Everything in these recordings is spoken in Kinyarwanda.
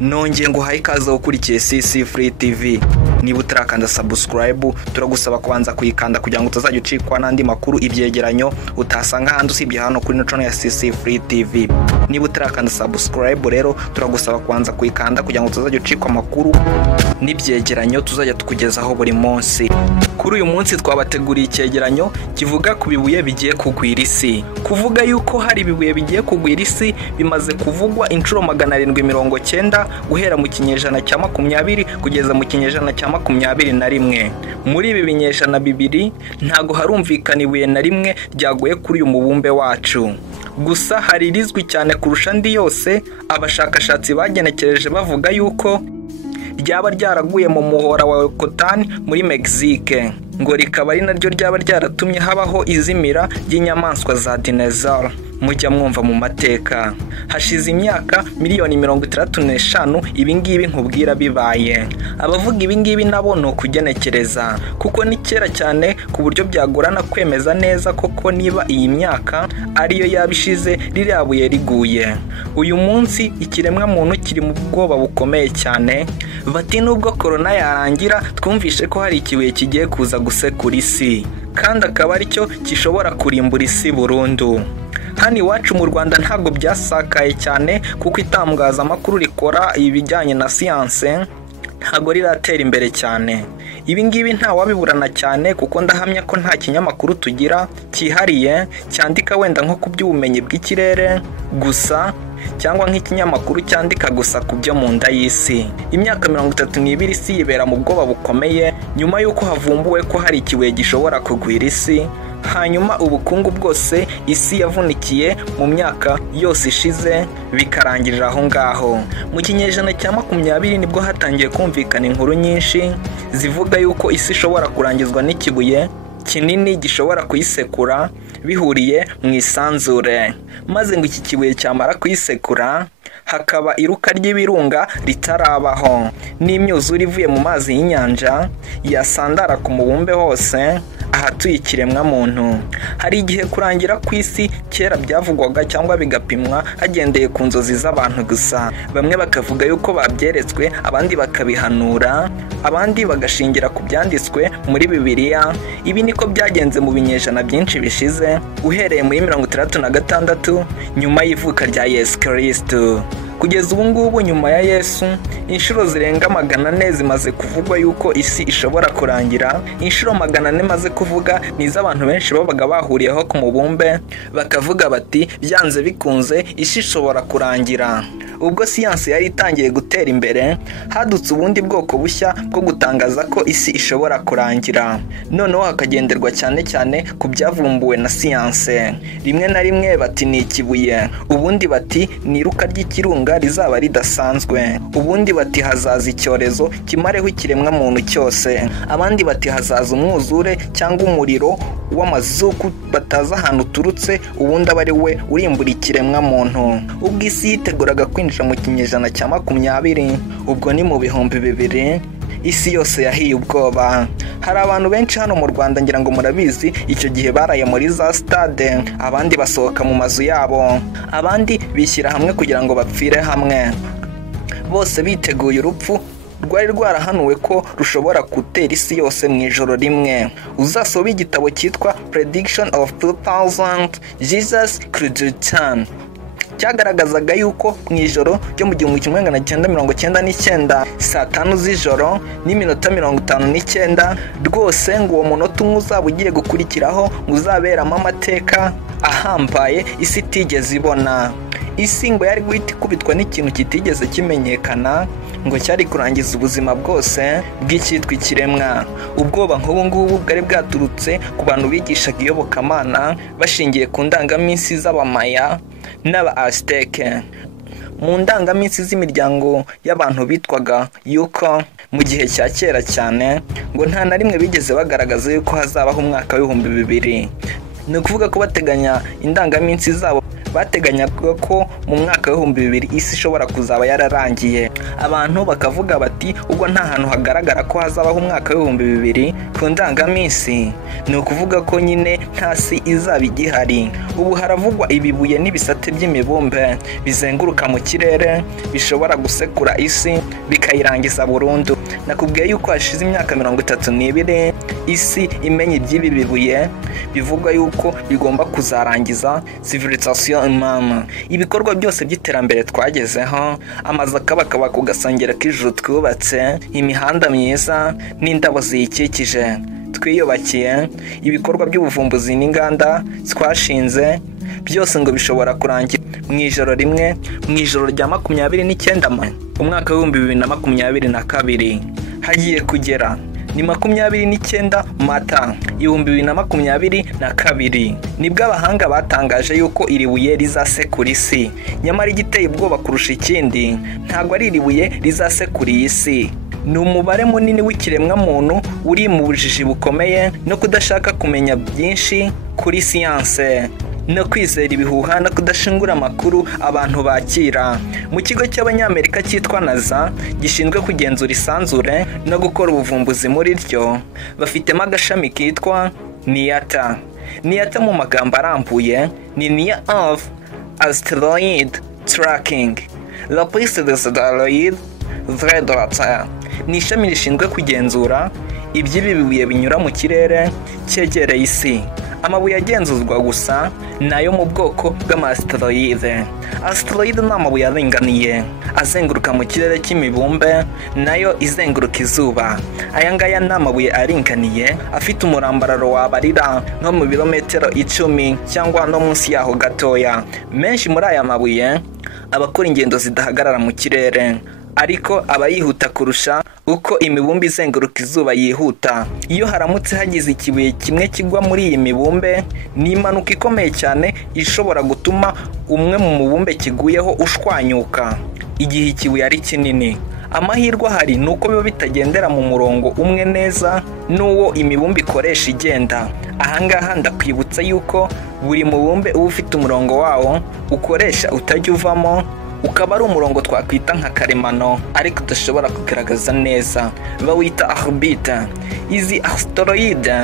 nongeye nguhaye ikaze ukurikiye CC Free TV. Niba utarakanda subscribe turagusaba kubanza kuyikanda kugira ngo utazajya ucikwa n'andi makuru ibyegeranyo utasanga handi usibye hano kuri channel ya CC Free TV. Niba utarakanda subscribe rero turagusaba kubanza kuyikanda kugira ngo utazajya ucikwa amakuru n'ibyegeranyo tuzajya tukugezaho buri munsi. Kuri uyu munsi twabateguriye icyegeranyo kivuga ku bibuye bigiye kugwira isi. Kuvuga yuko hari ibibuye bigiye kugwira isi bimaze kuvugwa inshuro 790 guhera mu kinyejana cya 20 kugeza mu kinyejana cya 21. Muri ibi binyejana bibiri ntago harumvikana ibuye na rimwe ryaguye kuri uyu mubumbe wacu. Gusa hari rizwi cyane kurusha ndi yose, abashakashatsi bagenekereje bavuga yuko ryaba ryaraguye mu muhora wa Yucatan muri Mexique, ngo rikaba ari naryo ryaba ryaratumye habaho izimira ry'inyamaswa za dinosaur mujya mwumva mu mateka. Hashize imyaka miliyoni 65 ibingibi nkubwira bibaye. Abavuga ibingibi nabo no kugenekereza kuko ni kera cyane ku buryo byagorana kwemeza neza koko niba iyi myaka ariyo yabishize rirabuye riguye. Uyu munsi ikiremwa muntu kiri mu bwoba bukomeye cyane, bati nubwo corona yarangira twumvishe ko hari ikibuye kigiye kuza gusekura isi, kandi akaba ari cyo gishobora kurimbura isi burundu. Hano iwacu mu Rwanda ntago byasakaye cyane kuko itangazamakuru rikora ibijyanye na siyanse ntago riratera imbere cyane. Ibi ngibi nta wabiburana cyane kuko ndahamya ko nta kinyamakuru tugira cyihariye cyandika wenda nko ku by'ubumenyi bw'ikirere gusa, cyangwa nk'ikinyamakuru cyandika gusa ku byo mu nda y'isi. Imyaka 32 isi yibera mu bwoba bukomeye nyuma y'uko havumbuwe ko hari ikibuye gishobora kugwira isi. Hanyuma ubukungu bwose isi yavunikiye mu myaka yose ishize bikarangirira aho ngaho. Mu kinyejana cya 20 nibwo hatangiye kumvikana inkuru nyinshi zivuga yuko isi ishobora kurangizwa n'ikibuye kinini gishobora kuyisekura bihuriye mu isanzure, maze ngo iki kibuye cyamara kuyisekura hakaba iruka ry'ibirunga ritarabaho, n'imyuzure ivuye mu mazi y'inyanja yasandara ku mubumbe hose ahatuye ikiremwa muntu. Hari igihe kurangira ku isi kera byavugwaga cyangwa bigapimwa hagendeye ku nzozi z'abantu gusa. Bamwe bakavuga yuko babyeretswe, abandi bakabihanura, abandi bagashingira ku byanditswe muri Bibiliya. Ibi niko byagenze mu binyejana byinshi bishize, uhereye muri 66 nyuma y'ivuka rya Yesu Kristo. Kugeza ubu ngubu nyuma ya Yesu inshuro zirenga 400 zimaze kuvugwa yuko isi ishobora kurangira. Inshuro 400 maze kuvuga ni iz'abantu benshi babaga bahuriyeho ku mubumbe bakavuga bati byanze bikunze isi ishobora kurangira. Ubwo siyansi yari itangiye gutera imbere, hadutse ubundi bwoko bushya bwo gutangaza ko isi ishobora kurangira. Noneho hakagenderwa cyane cyane ku byavumbuwe na siyanse. Rimwe na rimwe bati ni ikibuye, ubundi bati ni iruka ry'ikirunga rizaba ridasanzwe, ubundi bati hazaza icyorezo kimareho ikiremwa muntu cyose, abandi bati hazaza umwuzure cyangwa umuriro w'amazuku bataza ahantu turutse ubundi aba ari we urimbura ikiremwa muntu. Ubwo isi yiteguraga kwinjira mu kinyejana cya 20, ubwo ni mu 2000, isi yose yahiye ubwoba. Hari abantu benshi hano mu Rwanda ngira ngo murabizi, icyo gihe baraye muri za stade, abandi basohoka mu mazu yabo, abandi bishyira hamwe kugira ngo bapfire hamwe, bose biteguye urupfu rwari rwarahanuwe ko rushobora gutera isi yose mu ijoro rimwe. Uzasoba igitabo cyitwa Prediction of 2000 Jesus Could Return cyagaragazaga yuko mu ijoro ryo mu 1999 saa 5 z'ijoro n'iminota 59 rwose ngo uwo munota umwe uzaba ugiye gukurikiraho ngo uzaberamo amateka ahambaye isi itigeze ibona. Isi ngo yari guhita ikubitwa n'ikintu kitigeze kimenyekana, ngo cyari kurangiza ubuzima bwose bw'icyitwa ikiremwa. Ubwoba nk'ubu ngubu bwari bwaturutse ku bantu bigishaga iyobokamana bashingiye ku ndangaminsi z'Abamaya n'aba Azteke. Mu ndangaminsi z'imiryango y'abantu bitwaga yuko mu gihe cya kera cyane ngo nta na rimwe bigeze bagaragaza yuko hazabaho umwaka w'2000. Ni ukuvuga ko bateganya indangaminsi zabo bateganyaga ko mu mwaka w'2000 isi ishobora kuzaba yararangiye. Abantu bakavuga bati ubwo nta hantu hagaragara ko hazabaho umwaka w'2000 ku ndangaminsi ni ukuvuga ko nyine nta si izaba igihari. Ubu haravugwa ibibuye n'ibisate by'imibumbe bizenguruka mu kirere bishobora gusekura isi bikayirangiza burundu. Nakubwiye yuko hashize imyaka 32 isi imenya iby'ibi bibuye bivugwa yuko bigomba kuzarangiza civilisation humaine. Ibikorwa byose by'iterambere twagezeho, amazu akabakaba ku gasongero k'ijuru twubatse, imihanda myiza n'indabo ziyikikije twiyubakiye, ibikorwa by'ubuvumbuzi n'inganda twashinze, byose ngo bishobora kurangira mu ijoro rimwe, mu ijoro rya 29 umwaka wa 2022. Hagiye kugera ni 29 Mata 2022 nibwo abahanga batangaje yuko iri buye rizasekura isi. Nyamara igiteye ubwoba kurusha ikindi ntabwo ari iri buye rizasekura isi, ni umubare munini w'ikiremwa muntu uri mu bujiji bukomeye no kudashaka kumenya byinshi kuri siyanse no kwizera ibihuha no kudashingura amakuru abantu bakira. Mu kigo cy'abanyamerika cyitwa NASA gishinzwe kugenzura isanzure no gukora ubuvumbuzi muri ryo, bafitemo agashami kitwa NIATA. NIATA mu magambo arambuye ni Near Earth Asteroid Tracking, la piste des asteroides très droite. Ni ishami rishinzwe kugenzura iby'ibi bibuye binyura mu kirere cyegereye isi. Amabuye agenzuzwa gusa nayo mu bwoko bw'amasteroide. Asteroide ni amabuye aringaniye azenguruka mu kirere cy'imibumbe nayo izenguruka izuba. Aya ngaya ni amabuye aringaniye afite umurambararo wabarira nko mu birometero 10 cyangwa no munsi yaho gatoya. Menshi muri aya mabuye abakora ingendo zidahagarara mu kirere, ariko aba yihuta kurusha uko imibumbe izenguruka izuba yihuta. Iyo haramutse hagize ikibuye kimwe kigwa muri iyi mibumbe, ni impanuka ikomeye cyane ishobora gutuma umwe mu mubumbe kiguyeho ushwanyuka igihe ikibuye ari kinini. Amahirwe ahari ni uko biba bitagendera mu murongo umwe neza n'uwo imibumbe ikoresha igenda. Ahangaha ndakwibutsa yuko buri mubumbe uba ufite umurongo wawo ukoresha utajya uvamo, ukaba ari umurongo twakwita nka karemano ariko udashobora kugaragaza neza, bawita orbite. Izi asteroide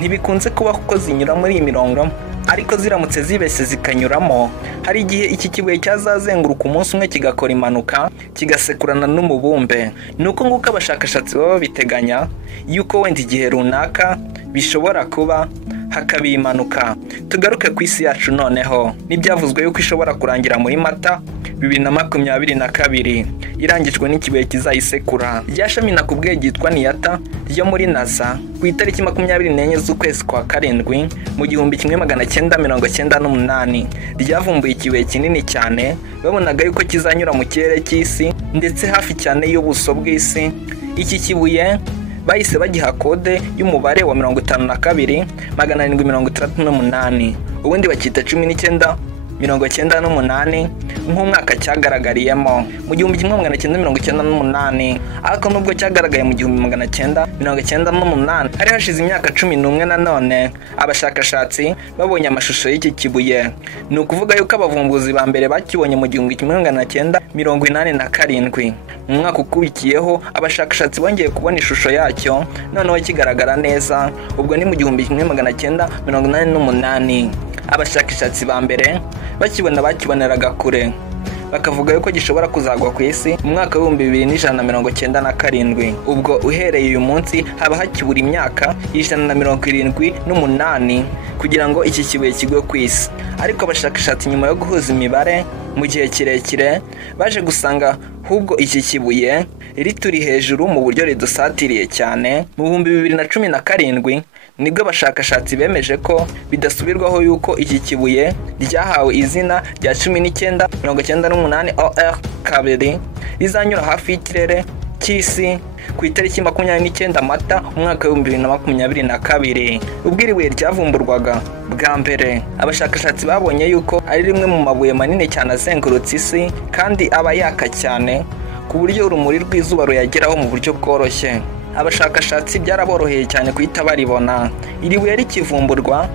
ntibikunze kuba kuko zinyura muri iyi mirongo, ariko ziramutse zibese zikanyuramo, hari igihe iki kibuye cyazazenguruka umunsi umwe kigakora impanuka kigasekurana n'umubumbe. Nuko nguko abashakashatsi baba biteganya yuko wenda igihe runaka bishobora kuba hakaba impanuka. Tugaruke ku isi yacu noneho. N'ibyavuzwe yuko ishobora kurangira muri Mata 2022 irangijwe n'ikibuye kizayisekura. Rya shami nakubwiye ryitwa NIATA ryo muri NASA ku itariki 24 z'ukwezi kwa karindwi mu 1998 ryavumbuye ikibuye kinini cyane babonaga yuko kizanyura mu kirere cy'isi ndetse hafi cyane y'ubuso bw'isi. Iki kibuye bahise bagiha kode y'umubare wa 52,738, ubundi bakita 1998 nk'umwaka cyagaragariyemo mu 1998. Ariko nubwo cyagaragaye mu 1998 hari hashize imyaka 11 nanone abashakashatsi babonye amashusho y'iki kibuye. Ni ukuvuga yuko abavumbuzi ba mbere bakibonye mu 1987. Mu mwaka ukurikiyeho abashakashatsi bongeye kubona ishusho yacyo noneho kigaragara neza, ubwo ni mu 1988. Abashakashatsi ba mbere bakiboneraga kure, bakavuga yuko gishobora kuzagwa ku isi mu mwaka wa 2197. Ubwo uhereye uyu munsi haba hakibura imyaka 178 kugira ngo iki kibuye kigwe ku isi. Ariko abashakashatsi nyuma yo guhuza imibare mu gihe kirekire baje gusanga hubwo iki kibuye rituri hejuru mu buryo ridusatiriye cyane. Mu 2017 nibwo abashakashatsi bemeje ko bidasubirwaho yuko iki kibuye ryahawe izina rya 1998 OR2 rizanyura hafi y'ikirere cy'isi ku itariki 29 Mata umwaka wa 2022. Ubwo iri buye ryavumburwaga bwa mbere, abashakashatsi babonye yuko ari rimwe mu mabuye manini cyane azengurutse isi kandi aba yaka cyane ku buryo urumuri rw'izuba ruyageraho mu buryo bworoshye. Abashakashatsi byaraboroheye cyane kuhita baribona. Iri buye rikivumburwa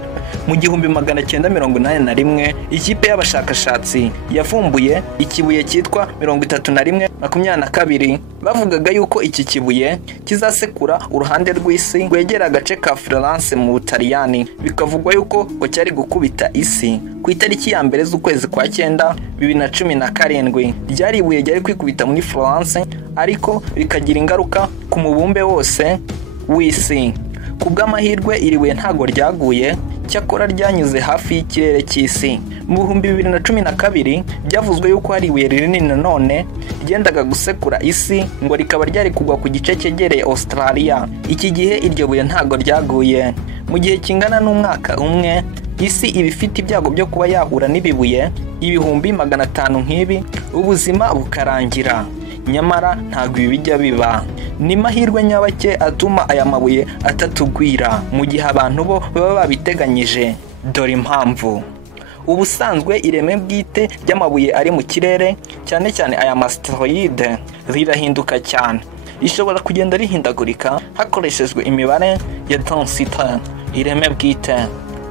Mu 1981 ikipe y'abashakashatsi yavumbuye ikibuye cyitwa 3122. Bavugaga yuko iki kibuye kizasekura uruhande rw'isi rwegera agace ka Florence mu Butaliyani. Bikavugwa yuko ngo cyari gukubita isi ku itariki ya mbere z'ukwezi kwa 9 2017. Ryari ibuye ryari kwikubita muri Florence ariko bikagira ingaruka ku mubumbe wose w'isi. Kubw'amahirwe iri buye ntago ryaguye, cyakora ryanyuze hafi y'ikirere cy'isi. Mu 2012 byavuzwe yuko hari ibuye rinini nanone ryendaga gusekura isi ngo rikaba ryari kugwa ku gice cyegereye Australia. Iki gihe iryo buye ntago ryaguye. Mu gihe kingana n'umwaka umwe isi iba ifite ibyago byo kuba yahura n'ibibuye 500 nk'ibi, ubuzima bukarangira. Nyamara ntago ibi bijya biba. Ni mahirwe nyabake atuma aya mabuye atatugwira mu gihe abantu bo baba babiteganyije. Dore impamvu. Ubusanzwe ireme bwite ry'amabuye ari mu kirere, cyane cyane aya asteroide, rirahinduka cyane. Ishobora kugenda rihindagurika hakoreshejwe imibare ya densité. Ireme bwite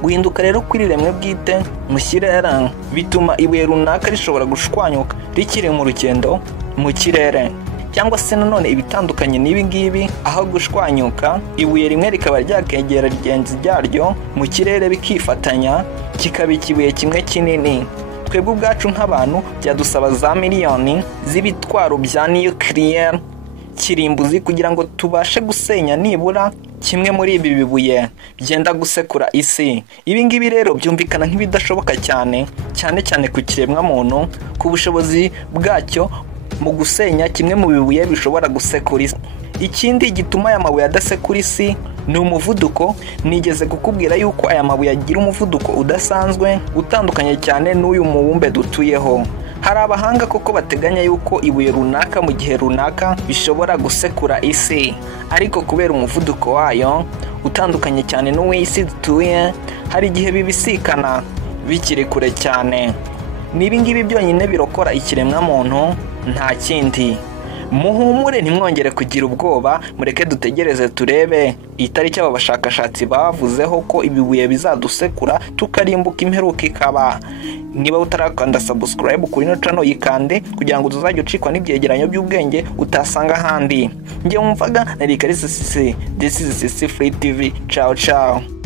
guhinduka rero kuri ireme bwite mu kirere bituma ibuye runaka rishobora gushwanyuka rikiri mu rugendo mu kirere. Cyangwa se nanone ibitandukanye n'ibi ngibi, aho gushwanyuka ibuye rimwe rikaba ryakegera rigenzi ryaryo mu kirere bikifatanya kikaba ikibuye kimwe kinini. Twebwe ubwacu nk'abantu byadusaba za miliyoni z'ibitwaro bya nuclear kirimbuzi kugira ngo tubashe gusenya nibura kimwe muri ibi bibuye byenda gusekura isi. Ibi ngibi rero byumvikana nk'ibidashoboka cyane ku kiremwa muntu, ku bushobozi bwacyo mu gusenya kimwe mu bibuye bishobora gusekura isi. Ikindi gituma aya mabuye adasekura isi ni umuvuduko. Nigeze kukubwira yuko aya mabuye agira umuvuduko udasanzwe utandukanye cyane n'uyu mubumbe dutuyeho. Hari abahanga koko bateganya yuko ibuye runaka mu gihe runaka bishobora gusekura isi, ariko kubera umuvuduko wayo utandukanye cyane n'uw'isi dutuye, hari igihe bibisikana bikiri kure cyane. Nibi ngibi byonyine birokora ikiremwa muntu, nta kindi. Muhumure ntimwongere kugira ubwoba, mureke dutegereze turebe itariki aba bashakashatsi bavuzeho ko ibibuye bizadusekura tukarimbuka imperuka ikaba. Niba utarakanda subscribe kuri ino channel yikande kugira ngo tuzajye ucikwa n'ibyegeranyo by'ubwenge utasanga ahandi. Njye wumvaga nari Kalisa Sisi, this is Sisi Free TV. Ciao ciao.